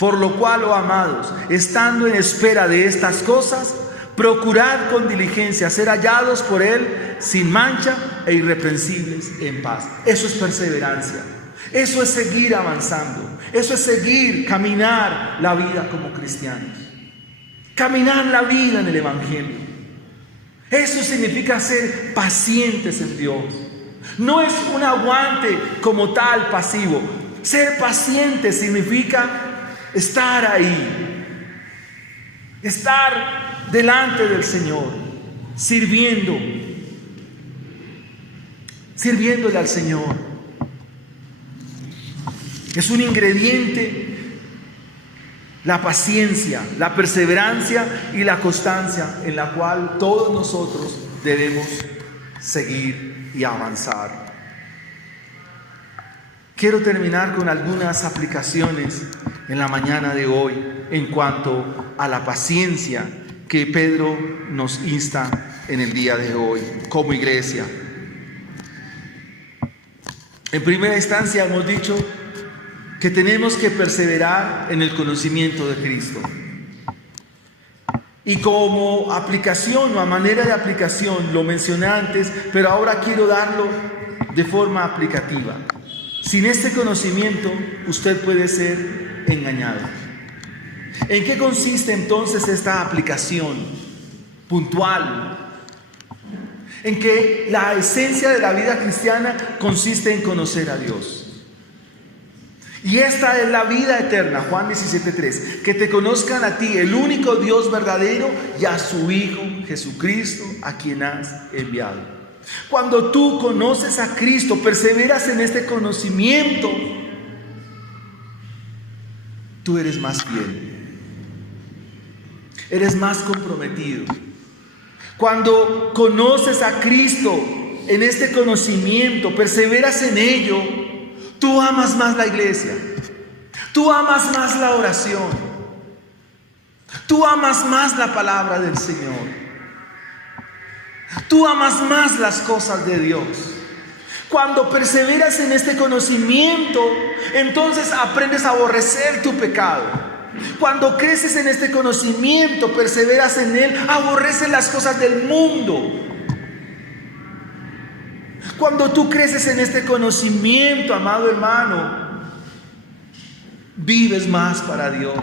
Por lo cual, oh amados, estando en espera de estas cosas, procurad con diligencia ser hallados por Él sin mancha e irreprensibles en paz. Eso es perseverancia. Eso es seguir avanzando. Eso es seguir, caminar la vida como cristianos. Caminar la vida en el Evangelio. Eso significa ser pacientes en Dios. No es un aguante como tal pasivo. Ser paciente significa estar ahí. Estar delante del Señor, sirviéndole al Señor. Es un ingrediente, la paciencia, la perseverancia y la constancia en la cual todos nosotros debemos seguir y avanzar. Quiero terminar con algunas aplicaciones en la mañana de hoy en cuanto a la paciencia que Pedro nos insta en el día de hoy como iglesia. En primera instancia hemos dicho que tenemos que perseverar en el conocimiento de Cristo. Y como aplicación o a manera de aplicación, lo mencioné antes, pero ahora quiero darlo de forma aplicativa. Sin este conocimiento, usted puede ser engañado. ¿En qué consiste entonces esta aplicación puntual? En que la esencia de la vida cristiana consiste en conocer a Dios. Y esta es la vida eterna, Juan 17:3, que te conozcan a ti, el único Dios verdadero, y a su Hijo Jesucristo, a quien has enviado. Cuando tú conoces a Cristo, perseveras en este conocimiento, tú eres más fiel, eres más comprometido. Cuando conoces a Cristo en este conocimiento, perseveras en ello, tú amas más la iglesia, tú amas más la oración, tú amas más la palabra del Señor, tú amas más las cosas de Dios. Cuando perseveras en este conocimiento, entonces aprendes a aborrecer tu pecado. Cuando creces en este conocimiento, perseveras en él, aborreces las cosas del mundo. Cuando tú creces en este conocimiento, amado hermano, vives más para Dios.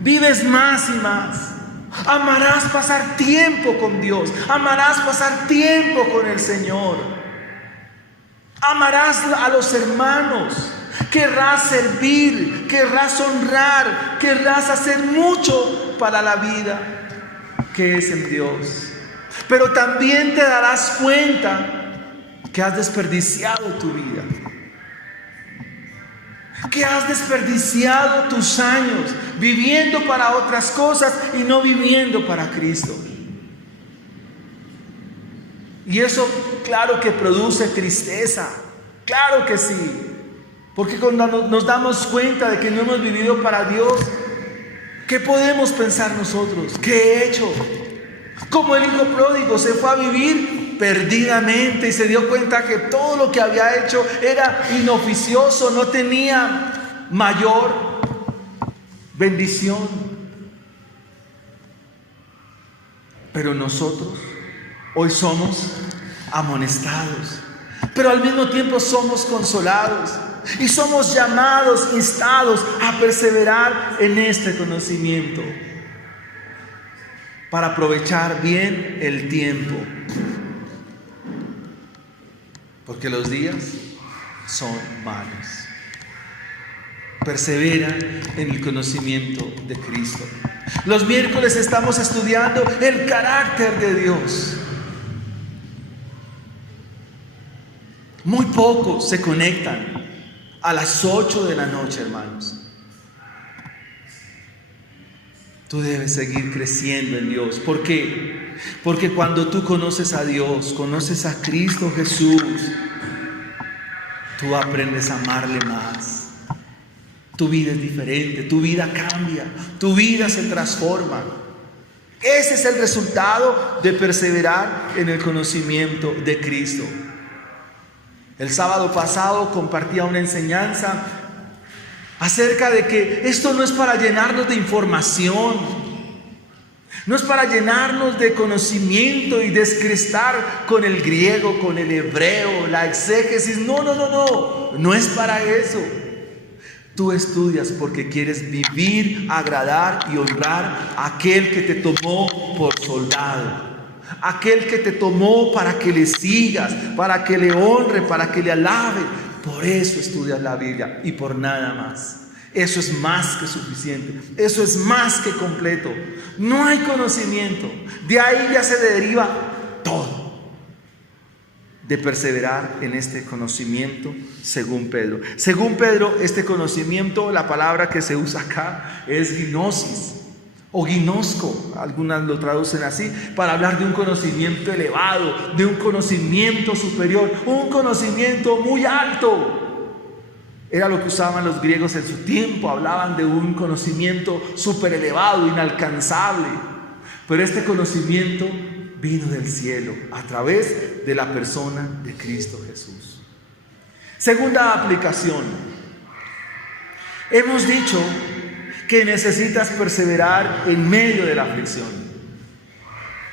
Vives más y más. Amarás pasar tiempo con Dios. Amarás pasar tiempo con el Señor. Amarás a los hermanos. Querrás servir, querrás honrar, querrás hacer mucho para la vida que es en Dios. Pero también te darás cuenta que has desperdiciado tu vida, que has desperdiciado tus años viviendo para otras cosas y no viviendo para Cristo. Y eso, claro que produce tristeza, claro que sí. Porque cuando nos damos cuenta de que no hemos vivido para Dios, ¿qué podemos pensar nosotros? ¿Qué he hecho? Como el hijo pródigo se fue a vivir perdidamente y se dio cuenta que todo lo que había hecho era inoficioso, no tenía mayor bendición. Pero nosotros hoy somos amonestados, pero al mismo tiempo somos consolados. Y somos llamados, instados a perseverar en este conocimiento para aprovechar bien el tiempo, porque los días son malos. Persevera en el conocimiento de Cristo. Los miércoles estamos estudiando el carácter de Dios. Muy pocos se conectan a las 8 de la noche, hermanos. Tú debes seguir creciendo en Dios. ¿Por qué? Porque cuando tú conoces a Dios, conoces a Cristo Jesús, tú aprendes a amarle más. Tu vida es diferente, tu vida cambia, tu vida se transforma. Ese es el resultado de perseverar en el conocimiento de Cristo. El sábado pasado compartía una enseñanza acerca de que esto no es para llenarnos de información, no es para llenarnos de conocimiento y descrestar con el griego, con el hebreo, la exégesis. No es para eso. Tú estudias porque quieres vivir, agradar y honrar a aquel que te tomó por soldado. Aquel que te tomó para que le sigas, para que le honre, para que le alabe. Por eso estudias la Biblia y por nada más. Eso es más que suficiente. Eso es más que completo. No hay conocimiento. De ahí ya se deriva todo. De perseverar en este conocimiento según Pedro. Según Pedro, este conocimiento, la palabra que se usa acá es gnosis o gnosco, algunas lo traducen así, para hablar de un conocimiento elevado, de un conocimiento superior, un conocimiento muy alto. Era lo que usaban los griegos en su tiempo, hablaban de un conocimiento súper elevado, inalcanzable. Pero este conocimiento vino del cielo a través de la persona de Cristo Jesús. Segunda aplicación. Hemos dicho que necesitas perseverar en medio de la aflicción.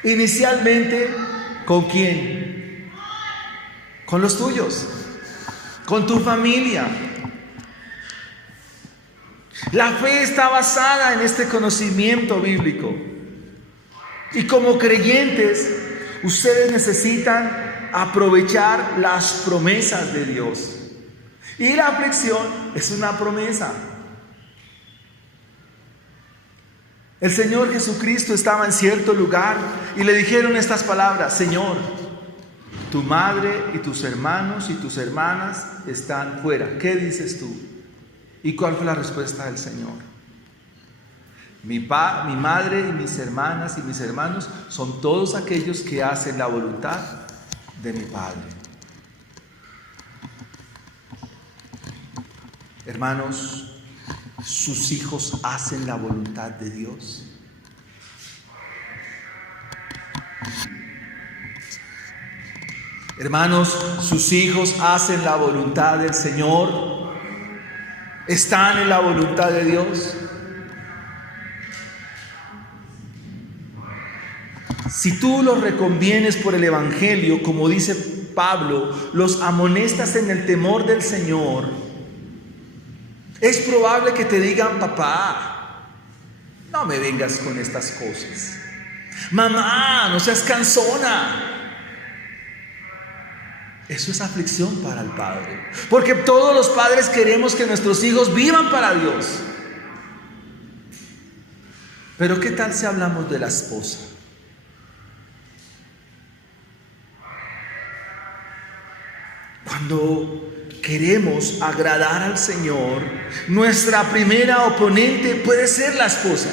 Inicialmente, ¿con quién? Con los tuyos, con tu familia. La fe está basada en este conocimiento bíblico. Y como creyentes, ustedes necesitan aprovechar las promesas de Dios. Y la aflicción es una promesa. El Señor Jesucristo estaba en cierto lugar y le dijeron estas palabras: Señor, tu madre y tus hermanos y tus hermanas están fuera. ¿Qué dices tú? ¿Y cuál fue la respuesta del Señor? Mi madre y mis hermanas y mis hermanos son todos aquellos que hacen la voluntad de mi Padre. Hermanos, ¿sus hijos hacen la voluntad de Dios? Hermanos, ¿sus hijos hacen la voluntad del Señor? ¿Están en la voluntad de Dios? Si tú los reconvienes por el Evangelio, como dice Pablo, los amonestas en el temor del Señor, es probable que te digan: papá, No me vengas con estas cosas. Mamá, no seas cansona. Eso es aflicción para el padre, porque todos los padres queremos que nuestros hijos vivan para Dios. Pero ¿qué tal si hablamos de la esposa? Cuando queremos agradar al Señor, nuestra primera oponente puede ser la esposa.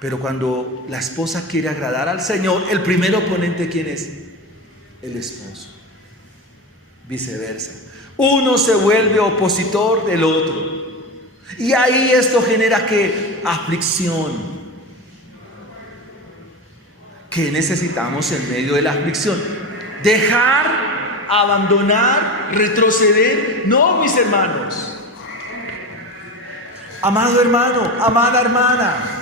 Pero cuando la esposa quiere agradar al Señor, el primer oponente, ¿quién es? El esposo. Viceversa. Uno se vuelve opositor del otro. Y ahí esto genera ¿qué? Aflicción. ¿Qué necesitamos en medio de la aflicción? Dejar, abandonar, retroceder. No, mis hermanos. Amado hermano, amada hermana,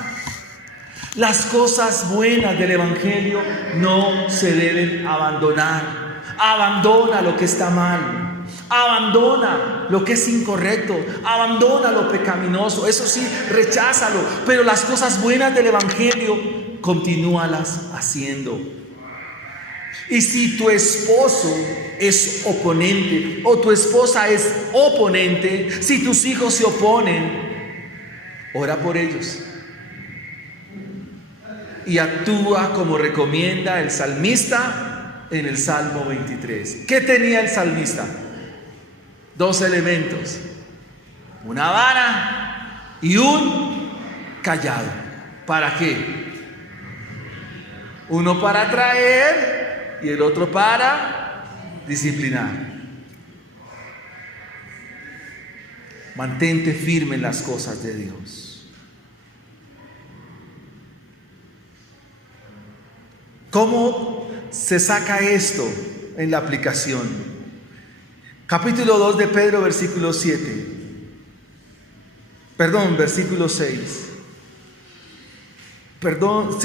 las cosas buenas del Evangelio no se deben abandonar. Abandona lo que está mal. Abandona lo que es incorrecto. Abandona lo pecaminoso. Eso sí, recházalo. Pero las cosas buenas del Evangelio, continúalas haciendo. Y si tu esposo es oponente o tu esposa es oponente, si tus hijos se oponen, ora por ellos. Y actúa como recomienda el salmista en el Salmo 23. ¿Qué tenía el salmista? 2 elementos: una vara y un cayado. ¿Para qué? Uno para atraer y el otro para disciplinar. Mantente firme en las cosas de Dios. ¿Cómo se saca esto en la aplicación? Capítulo 2 de Pedro, versículo 7. Versículo 6.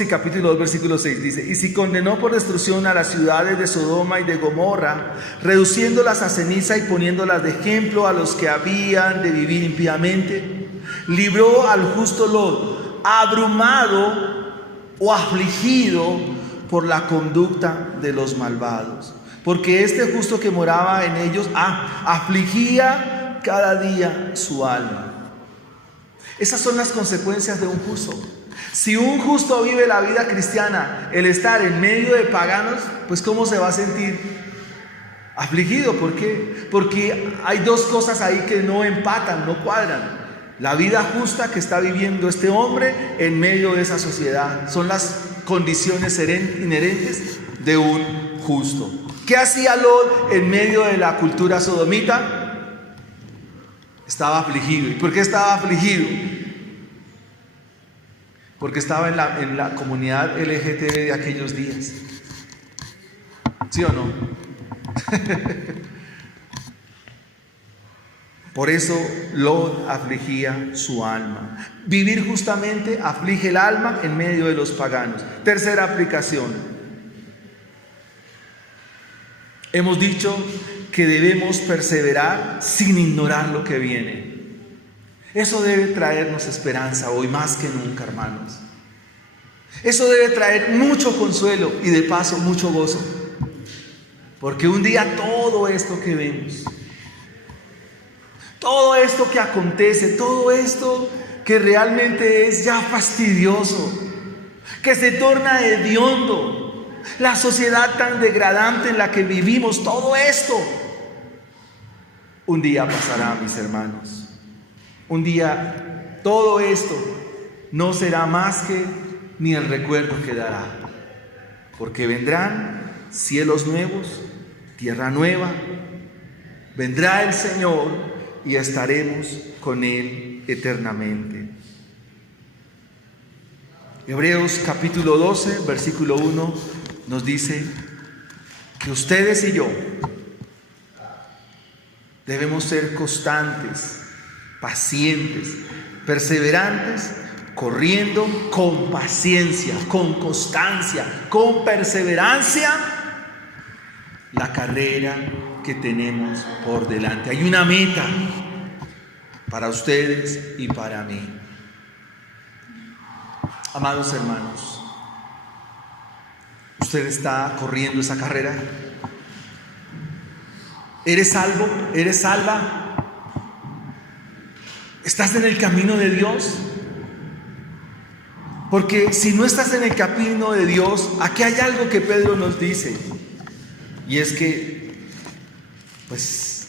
Capítulo 2, versículo 6 dice: y si condenó por destrucción a las ciudades de Sodoma y de Gomorra, reduciéndolas a ceniza y poniéndolas de ejemplo a los que habían de vivir impíamente, libró al justo Lot, abrumado o afligido por la conducta de los malvados, porque este justo que moraba en ellos afligía cada día su alma. Esas son las consecuencias de un justo. Si un justo vive la vida cristiana, el estar en medio de paganos, pues ¿cómo se va a sentir? Afligido. ¿Por qué? Porque hay dos cosas ahí que no empatan, no cuadran. La vida justa que está viviendo este hombre en medio de esa sociedad son las condiciones inherentes de un justo. ¿Qué hacía Lot en medio de la cultura sodomita? Estaba afligido. ¿Y por qué estaba afligido? Porque estaba en la comunidad LGTB de aquellos días. ¿Sí o no? Por eso Lot afligía su alma. Vivir justamente aflige el alma en medio de los paganos. Tercera aplicación. Hemos dicho que debemos perseverar sin ignorar lo que viene. Eso debe traernos esperanza hoy más que nunca, hermanos. Eso debe traer mucho consuelo y de paso mucho gozo. Porque un día todo esto que vemos, todo esto que acontece, todo esto que realmente es ya fastidioso, que se torna hediondo, la sociedad tan degradante en la que vivimos, todo esto, un día pasará, mis hermanos. Un día todo esto no será más que ni el recuerdo quedará, porque vendrán cielos nuevos, tierra nueva, vendrá el Señor y estaremos con Él eternamente. Hebreos capítulo 12, versículo 1 nos dice que ustedes y yo debemos ser constantes, pacientes, perseverantes, corriendo con paciencia, con constancia, con perseverancia la carrera que tenemos por delante. Hay una meta. para ustedes y para mí. Amados hermanos, ¿usted está corriendo esa carrera? ¿Eres salvo? ¿Eres salva? ¿Estás en el camino de Dios? Porque si no estás en el camino de Dios, aquí hay algo que Pedro nos dice, y es que, pues,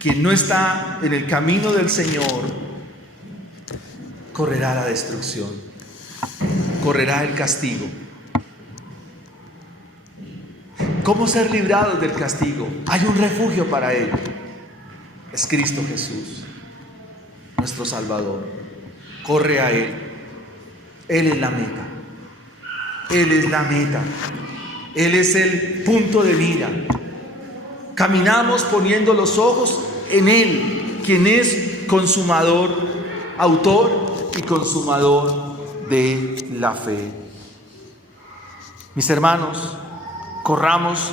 quien no está en el camino del Señor, correrá la destrucción, correrá el castigo. ¿Cómo ser librados del castigo? Hay un refugio para ello. Es Cristo Jesús, nuestro Salvador. Corre a Él. Él es la meta. Él es la meta. Él es el punto de vida. Caminamos poniendo los ojos en Él, quien es consumador, autor y consumador de la fe. Mis hermanos, corramos